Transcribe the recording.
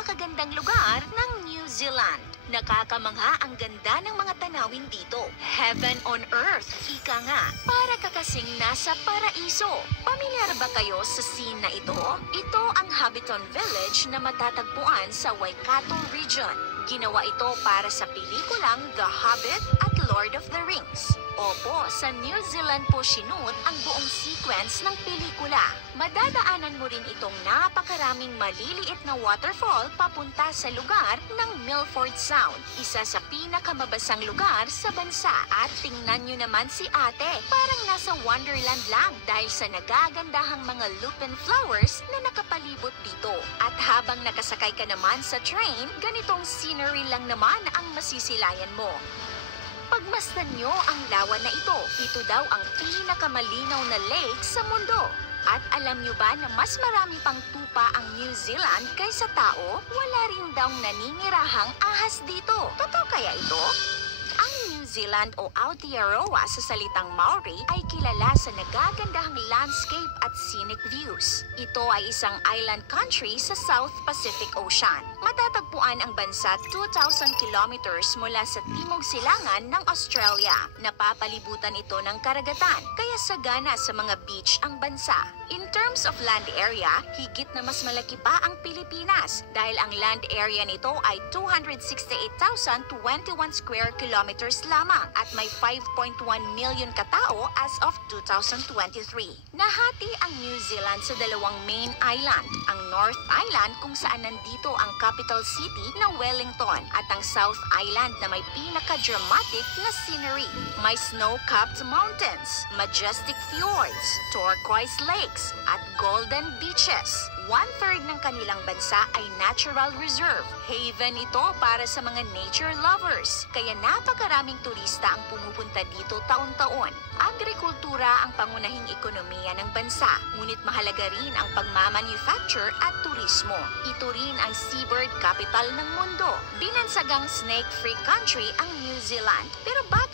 napakagandang lugar ng New Zealand. Nakakamangha ang ganda ng mga tanawin dito. Heaven on earth, ika nga. Para ka kasing nasa paraiso. Pamilyar ba kayo sa scene na ito? Ito ang Hobbiton Village na matatagpuan sa Waikato Region. Ginawa ito para sa pelikulang The Hobbit at Lord of the Rings. Opo, sa New Zealand po sinuot ang buong sequence ng pelikula. Madadaanan mo rin itong napakaraming maliliit na waterfall papunta sa lugar ng Milford Sound, isa sa pinakamabasang lugar sa bansa. At tingnan nyo naman si ate, parang nasa Wonderland lang dahil sa nagagandahang mga lupin flowers na nakapalibot dito. At habang nakasakay ka naman sa train, ganitong scenery lang naman ang masisilayan mo. Pagmasdan nyo ang lawa na ito. Ito daw ang pinakamalinaw na lake sa mundo. At alam nyo ba na mas marami pang tupa ang New Zealand kaysa tao? Wala rin daw naninirahang ahas dito. Totoo kaya ito? Ang New Zealand o Aotearoa sa salitang Maori ay kilala sa nagagandahang landscape at scenic views. Ito ay isang island country sa South Pacific Ocean. Matatagpuan ang bansa 2,000 kilometers mula sa timog silangan ng Australia. Napapalibutan ito ng karagatan, kaya sagana sa mga beach ang bansa. In terms of land area, higit na mas malaki pa ang Pilipinas dahil ang land area nito ay 268,021 square kilometers lamang at may 5.1 million katao as of 2023. Nahati ang New Zealand sa dalawang main island, ang North Island kung saan nandito ang capital city na Wellington at ang South Island na may pinaka-dramatic na scenery. May snow-capped mountains, majestic fjords, turquoise lakes at golden beaches. 1/3 ng kanilang bansa ay natural reserve. Haven ito para sa mga nature lovers. Kaya napakaraming turista ang pumupunta dito taon-taon. Agrikultura ang pangunahing ekonomiya ng bansa, ngunit mahalaga rin ang pagmamanufacture at turismo. Ito rin ang seabird capital ng mundo. Binansagang snake-free country ang New Zealand. Pero bakit